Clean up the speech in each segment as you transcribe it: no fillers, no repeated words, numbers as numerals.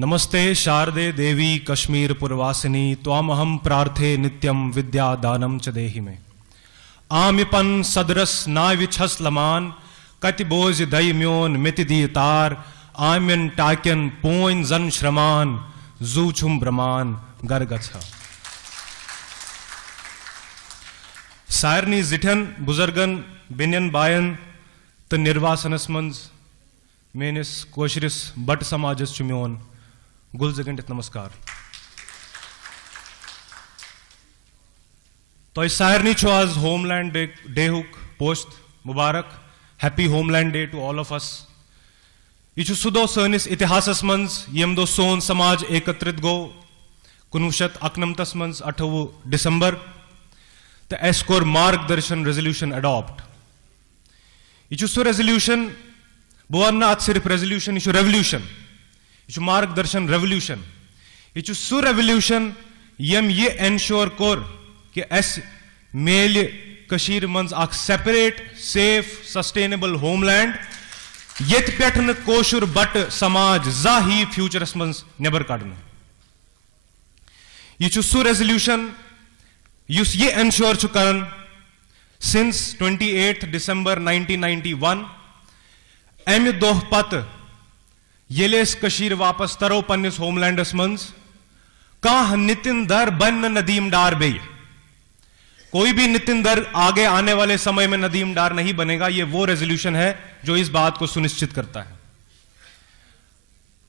नमस्ते शारदे देवी कश्मीर पुरवासिनी त्वामहं प्रार्थे नित्यं विद्यादानं च देहि मे आमिपन सदरस नाविछस लमान कतिबोज दैम्योन मितिदीतार आम्यन टाक्यन पोइन जन श्रमान जूछुम ब्रमान गरगछा सारनी जिठन बुजुर्गन बिनियन बायन त निर्वासनस मंज मेनिस कोशरिस बट समाजस चुम्योन गुलजगंडित नमस्कार तो सारनी छो आज होमलैंड डे हुक पोस्ट मुबारक happy homeland day to all of us यह सुदो सनिस इतिहासस मंज यम दो सोन समाज एकत्रित गो 1991 मंज 28 दिसंबर तो एस कोर मार्गदर्शन रेजोल्यूशन अडॉप्ट यह सो रेजोल्यूशन बह वन अत सिर्फ रेजोल्यूशन यह रेवोल्यूशन यह मार्गदर्शन रेवोल्यूशन यह सो रेवोल्यूशन यम ये एनश्योर कोर कि एस मेल कशीर मंज अख सेपरेट सेफ सस्टेनेबल होमलैंड ये पे कोशुर बट समाज जा ही फ्यूचरस मंज नेबर कड़न यह सो रेजोल्यूशन युस ये एनश्योर कर सिंस 28 दिसंबर 1991 अमि दोह पत येले कशीर वापस तरो पन्निस होमलैंडस मंज काह नितिन दर बन नदीम डार बे कोई भी नितिन दर आगे आने वाले समय में नदीम डार नहीं बनेगा। यह वो रेजोल्यूशन है जो इस बात को सुनिश्चित करता है।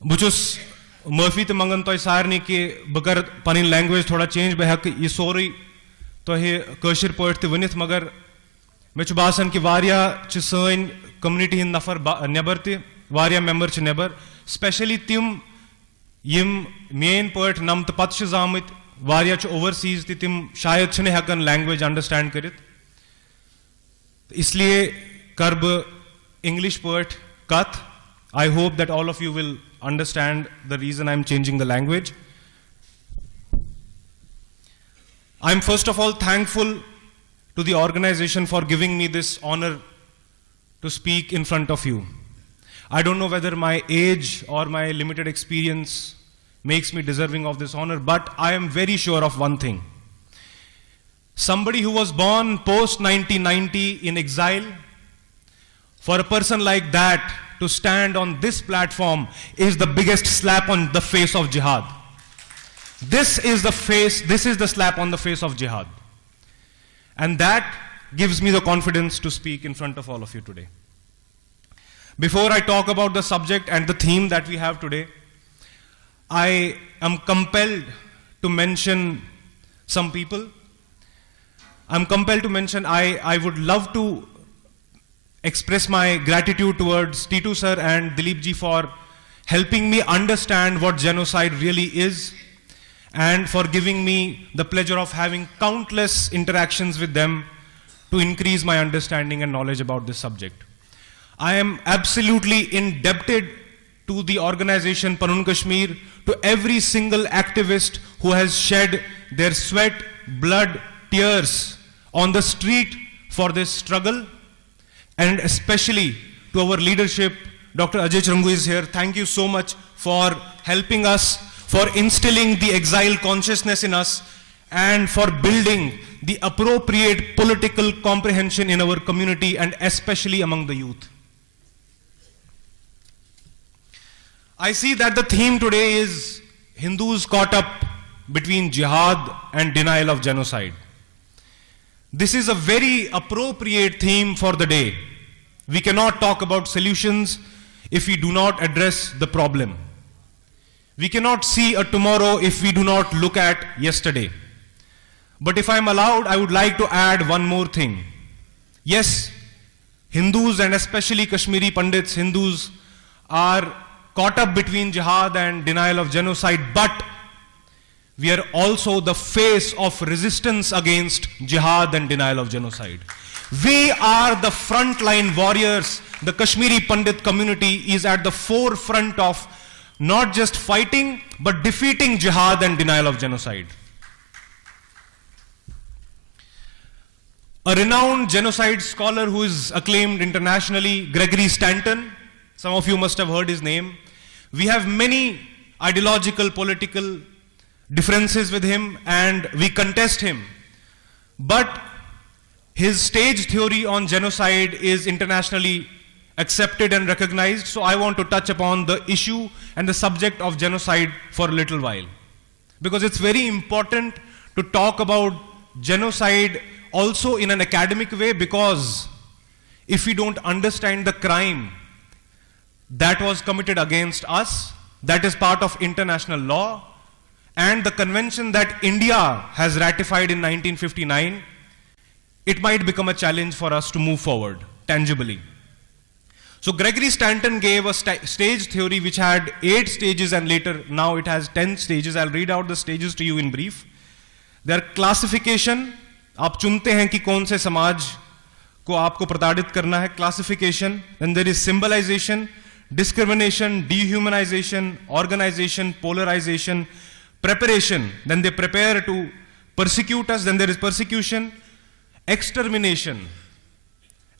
बुचुस माफी तो मंगन तो सारनी कि बकर पनी लैंग्वेज थोड़ा चेंज बहक यह सोरी तो कशिर पे वनित मगर मे बासान कि सन कम्युनिटी हिंद नफर नेबर तह मेंबर नेबर स्पेशली तिम यम मेन पे नम तो पत जामत ओवरसीज तिम शायद हेकन लैंग्वेज अंडरस्टैंड कर इसलिए कर बह इंग्लिश पे कथ I hope that all of you will understand the reason I am changing the language. I am first of all thankful to the organization for giving me this honor to speak in front of you. I don't know whether my age or my limited experience makes me deserving of this honor, but I am very sure of one thing. Somebody who was born post 1990 in exile, for a person like that to stand on this platform is the biggest slap on the face of jihad. This is the slap on the face of jihad. And that gives me the confidence to speak in front of all of you today. Before I talk about the subject and the theme that we have today, I am compelled to mention some people. I'm compelled to mention, I would love to express my gratitude towards Titu sir and Dilip ji for helping me understand what genocide really is, and for giving me the pleasure of having countless interactions with them to increase my understanding and knowledge about this subject. I am absolutely indebted to the organization Panun Kashmir, to every single activist who has shed their sweat, blood, tears on the street for this struggle, and especially to our leadership. Dr. Ajay Charangu is here. Thank you so much for helping us, for instilling the exile consciousness in us, and for building the appropriate political comprehension in our community and especially among the youth. I see that the theme today is Hindus caught up between jihad and denial of genocide. This is a very appropriate theme for the day. We cannot talk about solutions if we do not address the problem. We cannot see a tomorrow if we do not look at yesterday. But if I am allowed, I would like to add one more thing. Yes, Hindus and especially Kashmiri Pandits, Hindus are caught up between jihad and denial of genocide, but we are also the face of resistance against jihad and denial of genocide. We are the frontline warriors. The Kashmiri Pandit community is at the forefront of not just fighting, but defeating jihad and denial of genocide. A renowned genocide scholar who is acclaimed internationally, Gregory Stanton, some of you must have heard his name. We have many ideological, political differences with him, and we contest him. But his stage theory on genocide is internationally accepted and recognized, so I want to touch upon the issue and the subject of genocide for a little while. Because it's very important to talk about genocide also in an academic way, because if we don't understand the crime that was committed against us, that is part of international law, and the convention that India has ratified in 1959, it might become a challenge for us to move forward tangibly. So Gregory Stanton gave a stage theory which had 8 stages, and later now it has 10 stages. I'll read out the stages to you in brief. There classification, आप चुनते हैं कि कौन से समाज को आपको प्रताड़ित करना है, classification. Then there is symbolization, discrimination, dehumanization, organization, polarization, preparation. Then they prepare to persecute us. Then there is persecution, extermination,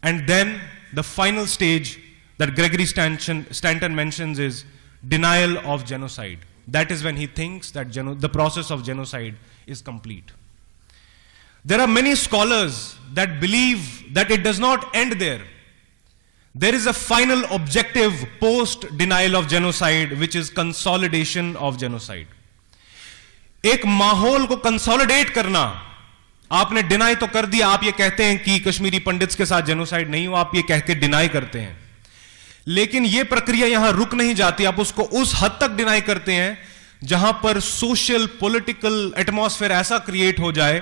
and then the final stage that Gregory Stanton mentions is denial of genocide. That is when he thinks that the process of genocide is complete. There are many scholars that believe that it does not end there. There is a final objective post denial of genocide, which is consolidation of genocide. एक माहौल को consolidate करना, आपने deny तो कर दिया, आप ये कहते हैं कि कश्मीरी पंडित्स के साथ जेनोसाइड नहीं हो, आप ये कह के डिनाई करते हैं, लेकिन ये प्रक्रिया यहां रुक नहीं जाती, आप उसको उस हद तक डिनाई करते हैं जहां पर सोशल पॉलिटिकल एटमॉस्फेयर ऐसा क्रिएट हो जाए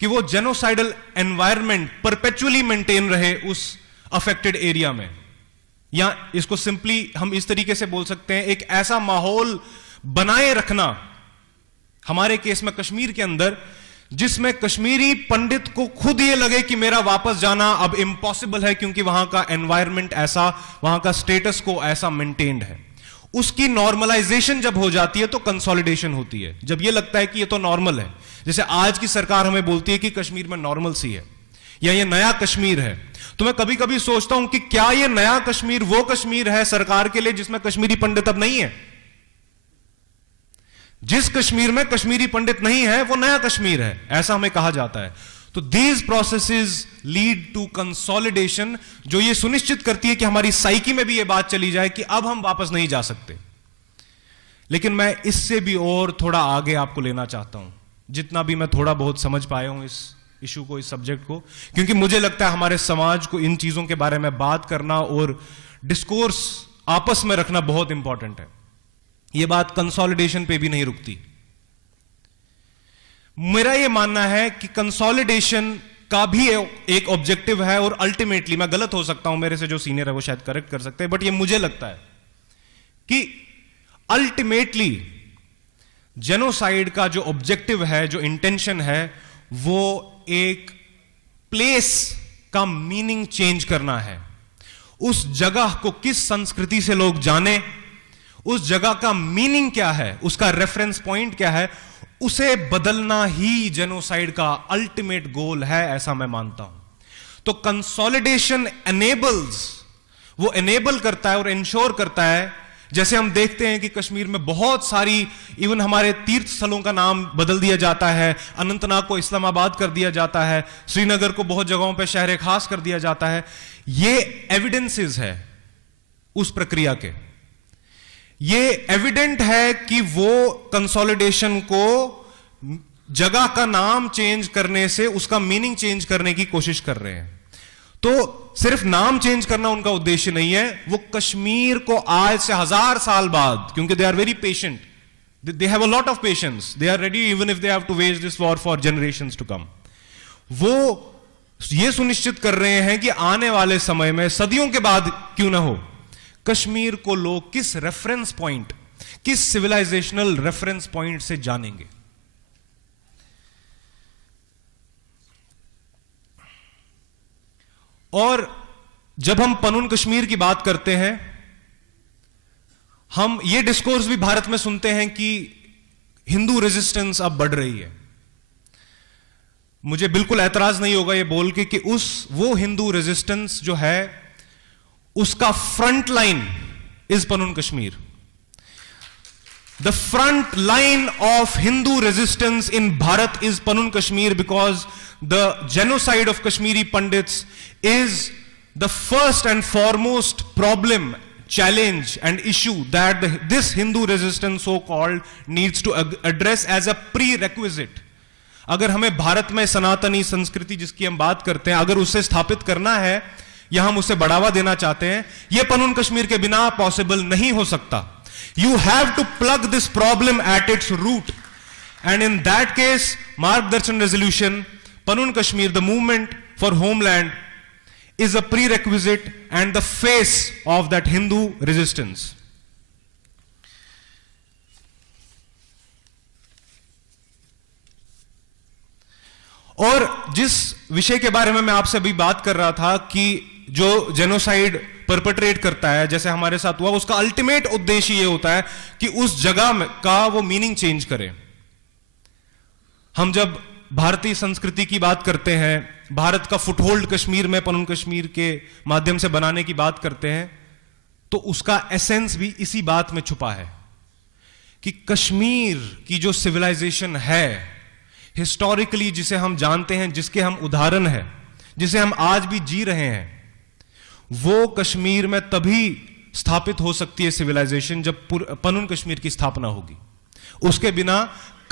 कि वो जेनोसाइडल एनवायरनमेंट परपेचुअली मेंटेन रहे उस अफेक्टेड एरिया में. या इसको सिंपली हम इस तरीके से बोल सकते हैं, एक ऐसा माहौल बनाए रखना, हमारे केस में कश्मीर के अंदर, जिसमें कश्मीरी पंडित को खुद ये लगे कि मेरा वापस जाना अब इम्पॉसिबल है, क्योंकि वहां का एनवायरनमेंट ऐसा, वहां का स्टेटस को ऐसा मेंटेन्ड है. उसकी नॉर्मलाइजेशन जब हो जाती है तो कंसोलिडेशन होती है. जब ये लगता है कि ये तो नॉर्मल है, जैसे आज की सरकार हमें बोलती है कि कश्मीर में नॉर्मल सी है या ये नया कश्मीर है, तो मैं कभी कभी सोचता हूं कि क्या ये नया कश्मीर वो कश्मीर है सरकार के लिए जिसमें कश्मीरी पंडित अब नहीं है? जिस कश्मीर में कश्मीरी पंडित नहीं है वो नया कश्मीर है, ऐसा हमें कहा जाता है. तो these processes lead to consolidation, जो ये सुनिश्चित करती है कि हमारी साइकी में भी ये बात चली जाए कि अब हम वापस नहीं जा सकते. लेकिन मैं इससे भी और थोड़ा आगे आपको लेना चाहता हूं, जितना भी मैं थोड़ा बहुत समझ पाया हूं इस इशू को, इस सब्जेक्ट को, क्योंकि मुझे लगता है हमारे समाज को इन चीजों के बारे में बात करना और डिस्कोर्स आपस में रखना बहुत इंपॉर्टेंट है. यह बात कंसोलिडेशन पे भी नहीं रुकती. मेरा यह मानना है कि कंसोलिडेशन का भी एक ऑब्जेक्टिव है, और अल्टीमेटली, मैं गलत हो सकता हूं, मेरे से जो सीनियर है वो शायद करेक्ट कर सकते हैं, बट ये मुझे लगता है कि अल्टीमेटली जेनोसाइड का जो ऑब्जेक्टिव है, जो इंटेंशन है, वो एक प्लेस का मीनिंग चेंज करना है. उस जगह को किस संस्कृति से लोग जाने, उस जगह का मीनिंग क्या है, उसका रेफरेंस पॉइंट क्या है, उसे बदलना ही जेनोसाइड का अल्टीमेट गोल है, ऐसा मैं मानता हूं. तो कंसोलिडेशन एनेबल्स, वो एनेबल करता है और इंश्योर करता है, जैसे हम देखते हैं कि कश्मीर में बहुत सारी, इवन हमारे तीर्थ स्थलों का नाम बदल दिया जाता है, अनंतनाग को इस्लामाबाद कर दिया जाता है, श्रीनगर को बहुत जगहों पर शहर खास कर दिया जाता है. ये एविडेंसेस है उस प्रक्रिया के. ये एविडेंट है कि वो कंसोलिडेशन को जगह का नाम चेंज करने से उसका मीनिंग चेंज करने की कोशिश कर रहे हैं. तो सिर्फ नाम चेंज करना उनका उद्देश्य नहीं है, वो कश्मीर को आज से 1000 साल बाद, क्योंकि they are very patient, they have a lot of patience, they are ready even if they have to wage this war for generations to come. वो ये सुनिश्चित कर रहे हैं कि आने वाले समय में, सदियों के बाद क्यों ना हो, कश्मीर को लोग किस रेफरेंस पॉइंट, किस सिविलाइजेशनल रेफरेंस पॉइंट से जानेंगे. और जब हम पनून कश्मीर की बात करते हैं, हम ये डिस्कोर्स भी भारत में सुनते हैं कि हिंदू रेजिस्टेंस अब बढ़ रही है. मुझे बिल्कुल ऐतराज नहीं होगा ये बोल के कि वो हिंदू रेजिस्टेंस जो है, उसका front line is Panun Kashmir. The front line of Hindu resistance in Bharat is Panun Kashmir, because the genocide of Kashmiri Pandits is the first and foremost problem, challenge and issue that this Hindu resistance so-called needs to address as a prerequisite. अगर हमें भारत में सनातनी संस्कृति जिसकी हम बात करते हैं, अगर उसे स्थापित करना है या हम उसे बढ़ावा देना चाहते हैं, यह पनून कश्मीर के बिना पॉसिबल नहीं हो सकता. You have to plug this problem at its root. And in that case, Margdarshan resolution, Panun Kashmir, the movement for homeland, is a prerequisite and the face of that Hindu resistance. और जिस विषय के बारे में मैं आपसे अभी बात कर रहा था कि जो जेनोसाइड परपेट्रेट करता है, जैसे हमारे साथ हुआ, उसका अल्टीमेट उद्देश्य यह होता है कि उस जगह का वो मीनिंग चेंज करे. हम जब भारतीय संस्कृति की बात करते हैं, भारत का फुटहोल्ड कश्मीर में पनून कश्मीर के माध्यम से बनाने की बात करते हैं, तो उसका एसेंस भी इसी बात में छुपा है कि कश्मीर की जो सिविलाइजेशन है हिस्टोरिकली, जिसे हम जानते हैं, जिसके हम उदाहरण हैं, जिसे हम आज भी जी रहे हैं, वो कश्मीर में तभी स्थापित हो सकती है सिविलाइजेशन जब पनून कश्मीर की स्थापना होगी. उसके बिना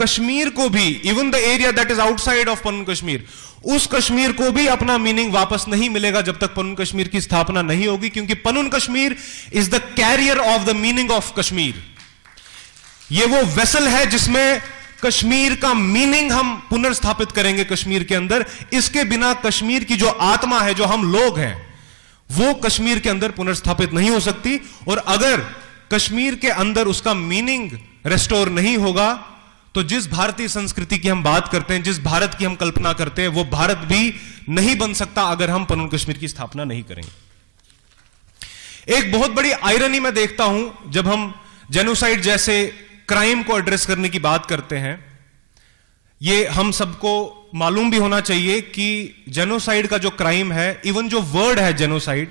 कश्मीर को भी, even the area that is outside of Panun Kashmir, उस कश्मीर को भी अपना मीनिंग वापस नहीं मिलेगा जब तक पनून कश्मीर की स्थापना नहीं होगी, क्योंकि Panun Kashmir is the carrier of the meaning of Kashmir. ये वो वेसल है जिसमें कश्मीर का मीनिंग हम पुनर्स्थापित करेंगे कश्मीर के अंदर. इसके बिना कश्मीर की जो आत्मा है, जो हम लोग हैं, वो कश्मीर के अंदर पुनर्स्थापित नहीं हो सकती. और अगर कश्मीर के अंदर उसका मीनिंग रेस्टोर नहीं होगा, तो जिस भारतीय संस्कृति की हम बात करते हैं, जिस भारत की हम कल्पना करते हैं, वो भारत भी नहीं बन सकता अगर हम पनून कश्मीर की स्थापना नहीं करेंगे. एक बहुत बड़ी आयरनी मैं देखता हूं जब हम जेनोसाइड जैसे क्राइम को एड्रेस करने की बात करते हैं. ये हम सबको मालूम भी होना चाहिए कि जेनोसाइड का जो क्राइम है, इवन जो वर्ड है जेनोसाइड,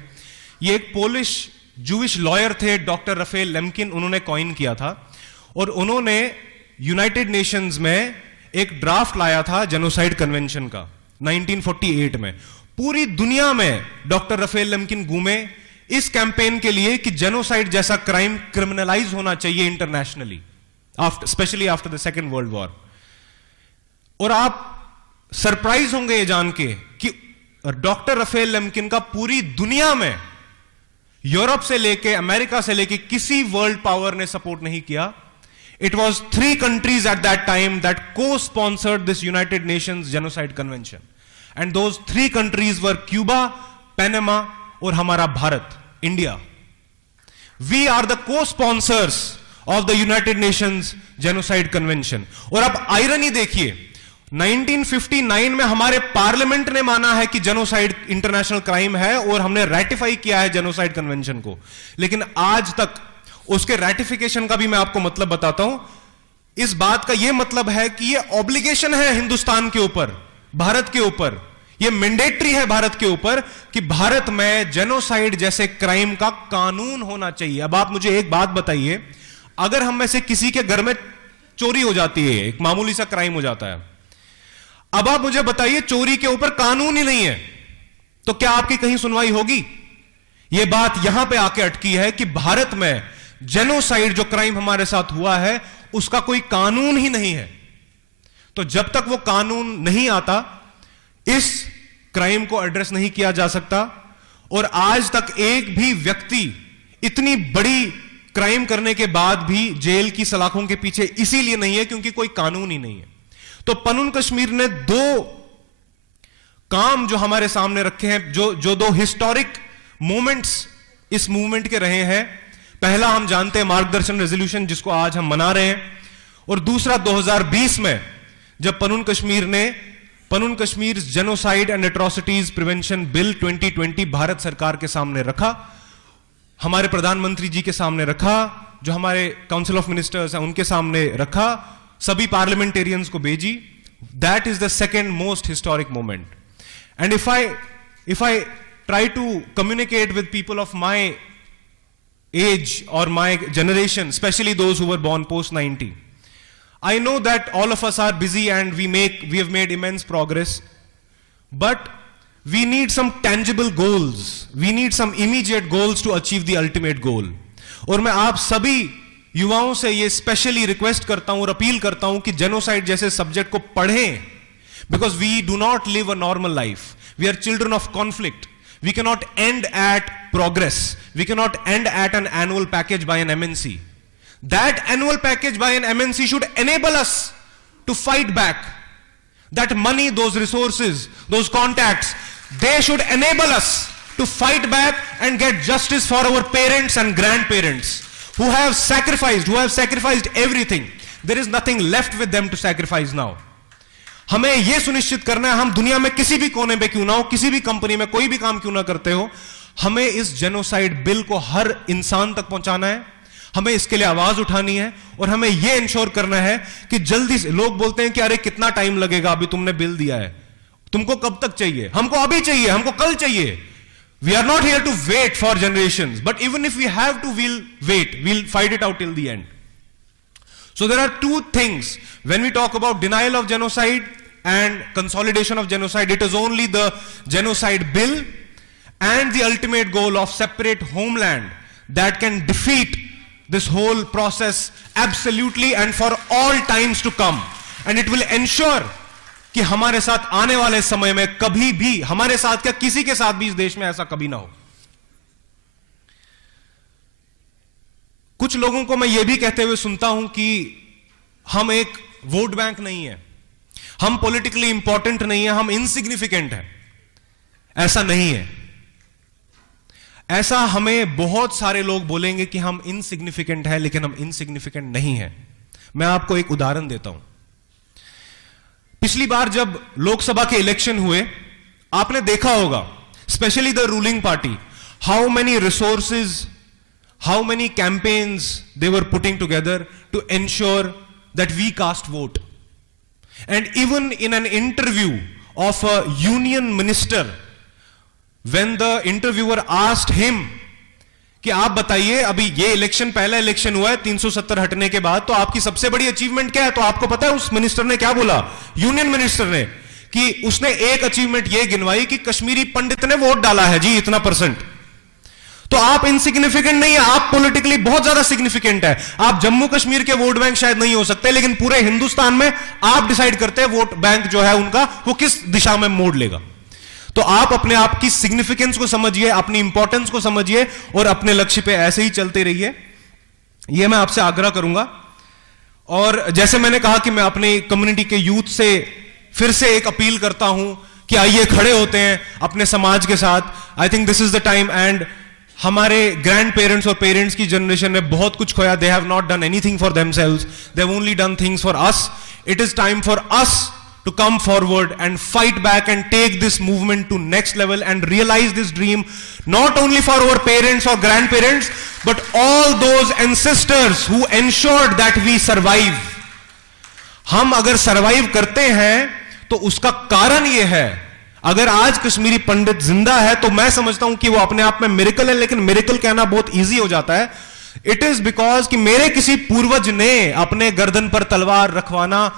ये एक पोलिश जूविश लॉयर थे डॉक्टर रफेल लेम्किन, उन्होंने कॉइन किया था. और उन्होंने यूनाइटेड नेशंस में एक ड्राफ्ट लाया था जेनोसाइड कन्वेंशन का 1948 में. पूरी दुनिया में डॉक्टर रफेल लेम्किन घूमे इस कैंपेन के लिए कि जेनोसाइड जैसा क्राइम क्रिमिनलाइज होना चाहिए internationally, specially after the second world war. और आप सरप्राइज होंगे ये जान के कि डॉक्टर रफेल लेम्किन का पूरी दुनिया में, यूरोप से लेके अमेरिका से लेके, किसी वर्ल्ड पावर ने सपोर्ट नहीं किया. It was 3 countries at that time that co-sponsored this United Nations Genocide Convention. And those 3 countries were Cuba, Panama और हमारा Bharat, India. We are the co-sponsors of the United Nations Genocide Convention. और अब irony देखिए, 1959 में हमारे parliament ने माना है कि जेनोसाइड इंटरनेशनल क्राइम है और हमने रेटिफाई किया है जेनोसाइड कन्वेंशन को. लेकिन आज तक उसके रेटिफिकेशन का भी मैं आपको मतलब बताता हूं. इस बात का यह मतलब है कि यह ऑब्लिगेशन है हिंदुस्तान के ऊपर, भारत के ऊपर, यह मैंडेटरी है भारत के ऊपर कि भारत में जेनोसाइड जैसे क्राइम का कानून होना चाहिए. अब आप मुझे एक बात बताइए, अगर हम में से किसी के घर में चोरी हो जाती है, एक मामूली सा क्राइम हो जाता है, अब आप मुझे बताइए चोरी के ऊपर कानून ही नहीं है, तो क्या आपकी कहीं सुनवाई होगी? यह बात यहां पे आके अटकी है कि भारत में जेनोसाइड जो क्राइम हमारे साथ हुआ है उसका कोई कानून ही नहीं है. तो जब तक वो कानून नहीं आता, इस क्राइम को एड्रेस नहीं किया जा सकता. और आज तक एक भी व्यक्ति इतनी बड़ी क्राइम करने के बाद भी जेल की सलाखों के पीछे इसीलिए नहीं है क्योंकि कोई कानून ही नहीं है. तो पनून कश्मीर ने 2 काम जो हमारे सामने रखे हैं, जो 2 हिस्टोरिक मोमेंट्स इस मूवमेंट के रहे हैं. पहला हम जानते हैं मार्गदर्शन रेजोल्यूशन, जिसको आज हम मना रहे हैं. और दूसरा 2020 में जब Panun Kashmir genocide and atrocities prevention bill 2020 Bharat सरकार के सामने रखा, हमारे प्रधानमंत्री जी के सामने रखा, जो हमारे काउंसिल ऑफ मिनिस्टर्स हैं उनके सामने रखा, सभी पार्लियामेंटेरियंस को भेजी. That is the second most historic moment. And if I try to communicate with people of my age or my generation, especially those who were born post 90. I know that all of us are busy and we have made immense progress, but we need some tangible goals. We need some immediate goals to achieve the ultimate goal. और मैं आप सभी युवाओं से ये specially request करता हूं और अपील करता हूं कि जेनोसाइड जैसे सब्जेक्ट को पढ़ें, because we do not live a normal life. We are children of conflict. We cannot end at progress. We cannot end at an annual package by an MNC. That annual package by an MNC should enable us to fight back. That money, those resources, those contacts, they should enable us to fight back and get justice for our parents and grandparents who have sacrificed everything. There is nothing left with them to sacrifice now. हमें यह सुनिश्चित करना है, हम दुनिया में किसी भी कोने पे क्यों ना हो, किसी भी कंपनी में कोई भी काम क्यों ना करते हो, हमें इस जेनोसाइड बिल को हर इंसान तक पहुंचाना है, हमें इसके लिए आवाज उठानी है और हमें यह इंश्योर करना है कि जल्दी से। लोग बोलते हैं कि अरे कितना टाइम लगेगा, अभी तुमने बिल दिया है, तुमको कब तक चाहिए? हमको अभी चाहिए, हमको कल चाहिए। We are not here to wait for generations, but even if we have to, we'll wait, we'll fight it out till the end. So there are two things when we talk about denial of genocide and consolidation of genocide. It is only the genocide bill and the ultimate goal of separate homeland that can defeat this whole process absolutely and for all times to come. And it will ensure कि हमारे साथ आने वाले समय में कभी भी, हमारे साथ क्या किसी के साथ भी इस देश में ऐसा कभी ना हो। कुछ लोगों को मैं यह भी कहते हुए सुनता हूं कि हम एक वोट बैंक नहीं है, हम पॉलिटिकली इंपॉर्टेंट नहीं है, हम इनसिग्निफिकेंट है। ऐसा नहीं है। ऐसा हमें बहुत सारे लोग बोलेंगे कि हम इनसिग्निफिकेंट है, लेकिन हम इनसिग्निफिकेंट नहीं है। मैं आपको एक उदाहरण देता हूं। पिछली बार जब लोकसभा के इलेक्शन हुए, आपने देखा होगा, specially the ruling party, how many resources, how many campaigns they were putting together to ensure that we cast vote. And even in an interview of a union minister, when the interviewer asked him कि आप बताइए अभी ये election, पहला election हुआ है 370 हटने के बाद, तो आपकी सबसे बड़ी अचीवमेंट क्या है? तो आपको पता है उस मिनिस्टर ने क्या बोला? यूनियन मिनिस्टर ने, कि उसने एक अचीवमेंट ये गिनवाई कि कश्मीरी पंडित ने वोट डाला है जी इतना %। तो आप इनसिग्निफिकेंट नहीं है, आप पॉलिटिकली बहुत ज्यादा सिग्निफिकेंट है। आप जम्मू कश्मीर के वोट बैंक शायद नहीं हो सकते, लेकिन पूरे हिंदुस्तान में आप डिसाइड करते हैं वोट बैंक जो है उनका वो किस दिशा में मोड़ लेगा। तो आप अपने आप की सिग्निफिकेंस को समझिए, अपनी इंपॉर्टेंस को समझिए और अपने लक्ष्य पे ऐसे ही चलते रहिए, यह मैं आपसे आग्रह करूंगा। और जैसे मैंने कहा कि मैं अपनी कम्युनिटी के यूथ से फिर से एक अपील करता हूं कि आइए खड़े होते हैं अपने समाज के साथ। I think this is the time. And हमारे ग्रैंड पेरेंट्स और पेरेंट्स की जनरेशन ने बहुत कुछ खोया। They have not done anything for themselves, they have only done things for us. It is time for us to come forward and fight back and take this movement to next level and realize this dream not only for our parents or grandparents but all those ancestors who ensured that we survive. हम अगर survive करते हैं तो उसका कारण ये है, अगर आज कश्मीरी पंडित जिंदा है तो मैं समझता हूं कि वो अपने आप में मिरेकल है, लेकिन मिरेकल कहना बहुत इजी हो जाता है। इट इज बिकॉज कि मेरे किसी पूर्वज ने अपने गर्दन पर तलवार रखवाना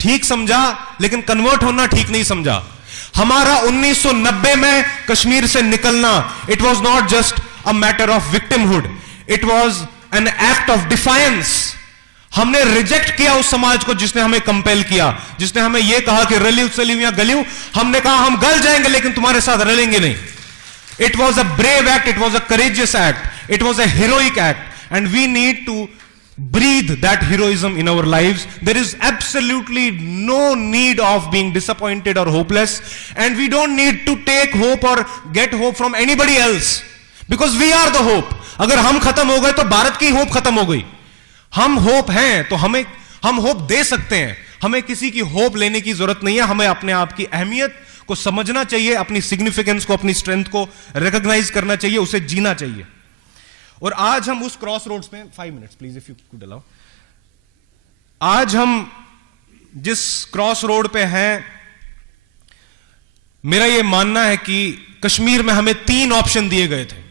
ठीक समझा, लेकिन कन्वर्ट होना ठीक नहीं समझा। हमारा 1990 में कश्मीर से निकलना, it was not just a matter of victimhood, it was an act of defiance. हमने रिजेक्ट किया उस समाज को जिसने हमें कंपेल किया, जिसने हमें यह कहा कि रलियो चलियो या गलियो। हमने कहा हम गल जाएंगे लेकिन तुम्हारे साथ रलेंगे नहीं। It was a brave act, it was a courageous act, it was a heroic act, and we need to breathe that heroism in our lives. There is absolutely no need of being disappointed or hopeless, and we don't need to take hope or get hope from anybody else, because we are the hope. अगर हम खत्म हो गए तो भारत की hope खत्म हो गई। हम होप हैं तो हम होप दे सकते हैं, हमें किसी की होप लेने की जरूरत नहीं है। हमें अपने आप की अहमियत को समझना चाहिए, अपनी सिग्निफिकेंस को, अपनी स्ट्रेंथ को रिकॉग्नाइज करना चाहिए, उसे जीना चाहिए। और आज हम उस क्रॉस रोड्स पे, 5 minutes please if you could allow, आज हम जिस क्रॉस रोड पे हैं, मेरा यह मानना है कि कश्मीर में हमें 3 ऑप्शन दिए गए थे,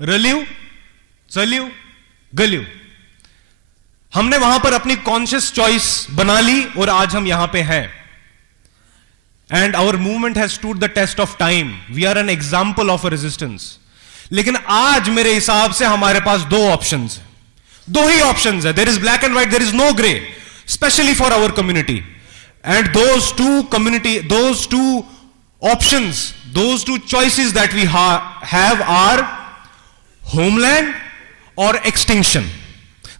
रलियो, चलियो गलियो। हमने वहां पर अपनी कॉन्शियस चॉइस बना ली और आज हम यहां पे हैं। And our movement has stood the test of time. We are an example of a resistance. लेकिन आज मेरे हिसाब से हमारे पास दो ऑप्शंस हैं, दो ही ऑप्शंस है। There is black and white, there is no grey, specially for our community. And those two options, those two choices that we have are homeland or extinction.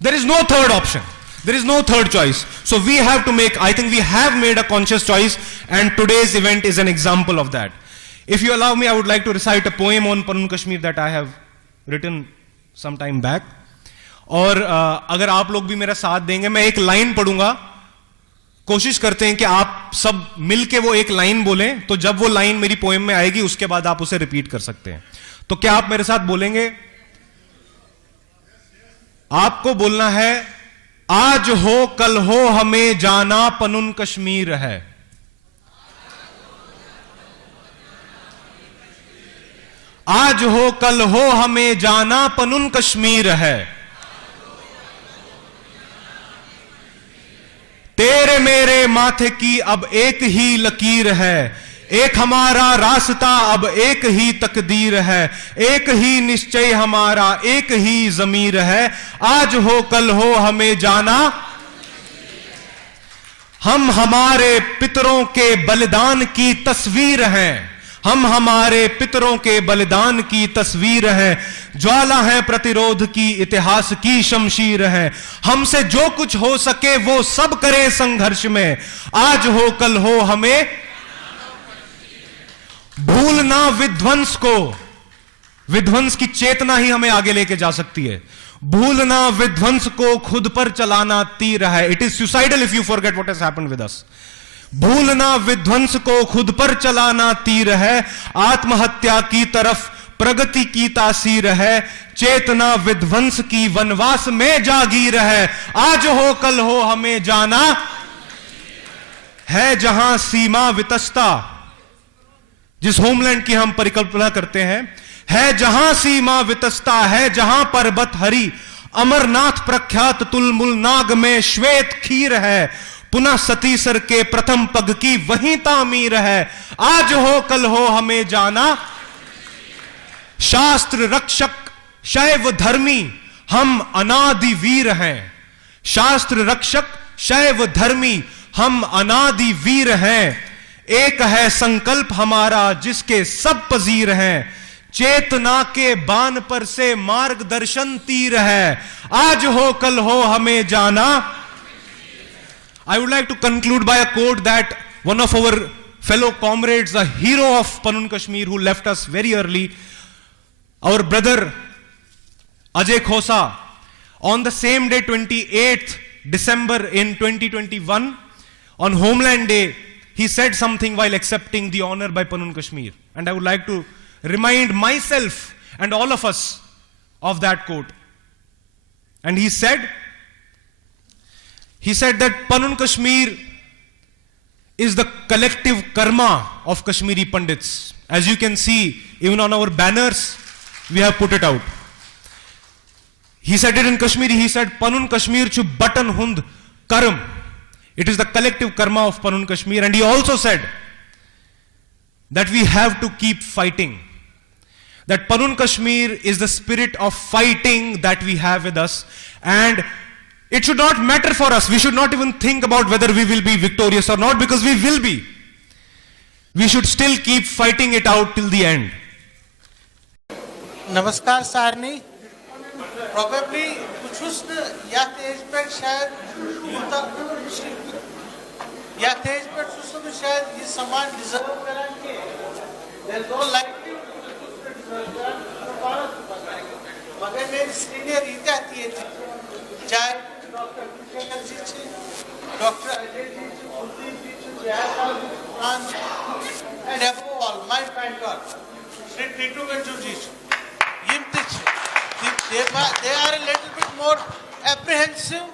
There is no third option. There is no third choice. So we have to make, I think we have made a conscious choice, and today's event is an example of that. If you allow me, I would like to recite a poem on Panun Kashmir that I have written some time back. और अगर आप लोग भी मेरा साथ देंगे, मैं एक लाइन पढ़ूंगा। कोशिश करते हैं कि आप सब मिलके वो एक लाइन बोलें, तो जब वो लाइन मेरी पोएम में आएगी उसके बाद आप उसे रिपीट कर सकते हैं। तो क्या आप मेरे साथ बोलेंगे? आपको बोलना है, आज हो कल हो हमें जाना पनुन कश्मीर है। आज हो कल हो हमें जाना पनुन कश्मीर है। तेरे मेरे माथे की अब एक ही लकीर है, एक हमारा रास्ता अब एक ही तकदीर है, एक ही निश्चय हमारा एक ही ज़मीर है। आज हो कल हो हमें जाना। हम हमारे पितरों के बलिदान की तस्वीर हैं, हम हमारे पितरों के बलिदान की तस्वीर है। ज्वाला है प्रतिरोध की, इतिहास की शमशीर है। हमसे जो कुछ हो सके वो सब करे संघर्ष में। आज हो कल हो हमें भूलना विध्वंस को, विध्वंस की चेतना ही हमें आगे लेके जा सकती है। भूलना विध्वंस को खुद पर चलाना तीर है। It is suicidal if you forget what has happened with us. भूलना विध्वंस को खुद पर चलाना तीर है। आत्महत्या की तरफ प्रगति की तासीर है। चेतना विध्वंस की वनवास में जागीर है। आज हो कल हो हमें जाना है जहां सीमा वितस्ता, जिस होमलैंड की हम परिकल्पना करते हैं, है जहां सीमा वितस्ता है, जहां पर्वत हरी अमरनाथ प्रख्यात तुलमुल नाग में श्वेत खीर है। पुनः सतीसर के प्रथम पग की वही तामीर है। आज हो कल हो हमें जाना। शास्त्र रक्षक शैव धर्मी हम अनादि वीर हैं। शास्त्र रक्षक शैव धर्मी हम अनादि वीर हैं। एक है संकल्प हमारा जिसके सब पजीर हैं। चेतना के बाण पर से मार्गदर्शन तीर है। आज हो कल हो हमें जाना। I would like to conclude by a quote that one of our fellow comrades, a hero of Panun Kashmir who left us very early, our brother Ajay Khosa, on the same day 28th December in 2021, on Homeland Day, he said something while accepting the honor by Panun Kashmir. And I would like to remind myself and all of us of that quote. And he said that Panun Kashmir is the collective karma of Kashmiri Pandits. As you can see, even on our banners, we have put it out. He said it in Kashmiri. He said, Panun Kashmir chu button hund karm. It is the collective karma of Panun Kashmir. And he also said that we have to keep fighting. That Panun Kashmir is the spirit of fighting that we have with us. And it should not matter for us. We should not even think about whether we will be victorious or not, because we will be. We should still keep fighting it out till the end. नमस्कार Sarni. Probably कुछ या तेज पर शायद या तेज पर कुछ शायद ये सम्मान डिजर्व करेंगे। There is no likelihood मगर मेरी सीनियर रीता थी चाहे डॉक्टर शेखर जी थे, डॉक्टर अजय जी थे, कुलदीप जी थे, जयपाल जी थे, and above all my mentor Shri Titu Ganju ji they are a little bit more apprehensive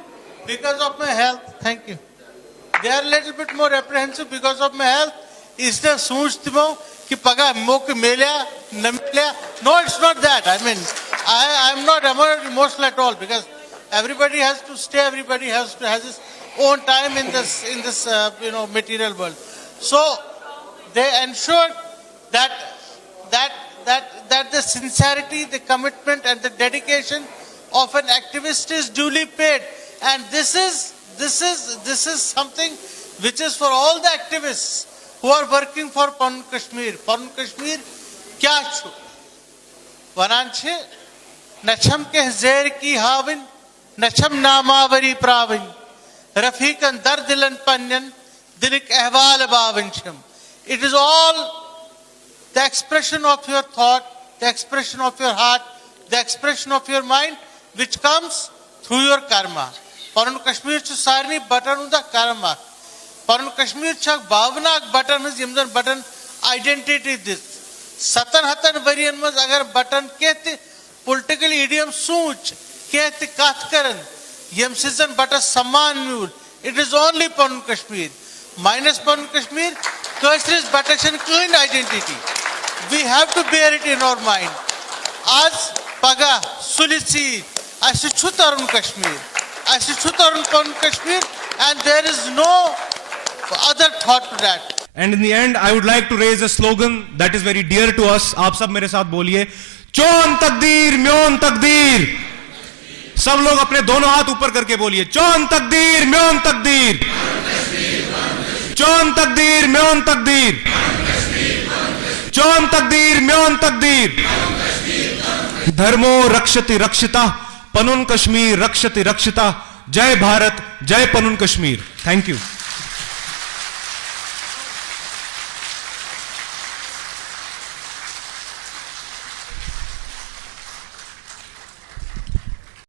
because of my health. Thank you. They are a little bit more apprehensive because of my health. इसलिए सोचती हूँ कि पगा मौका मिला न मिला. No, it's not that. I mean, I am not emotional at all because everybody has to stay. Everybody has his own time in this material world. So they ensured that the sincerity, the commitment, and the dedication of an activist is duly paid. And this is something which is for all the activists who are working for Panun Kashmir. Panun Kashmir kya chu? Vananche Nacham ke zer ki havin, Nacham namavari pravin, Rafiqan dardilan panyan, Dilik ehwal bavincham. It is all the expression of your thought, the expression of your heart, the expression of your mind, which comes through your karma. Panun Kashmir chu sarni button unda karma. Panun Kashmir chak bhavnak button is yimdan button identity this. Satan hatan varian mas agar button kehte political idiom soch kehte kathkaran yem season button saman mule. It is only Panun Kashmir. Minus Panun Kashmir, Kashmir's button clean identity. We have to bear it in our mind. As paga sulisi ashutarun Kashmir, ashutarun Panun Kashmir, and there is no other thought to that. And in the end, I would like to raise a slogan that is very dear to us. आप सब मेरे साथ बोलिए, चौन तकदीर म्योन तकदीर. सब लोग अपने दोनों हाथ ऊपर करके बोलिए, चौन तकदीर म्योन तकदीर. चौन तकदीर म्योन तकदीर. चौन तकदीर म्योन तकदीर. धर्मो रक्षति रक्षिता, पनुन कश्मीर रक्षति रक्षिता. जय भारत, जय पनुन कश्मीर. Thank you.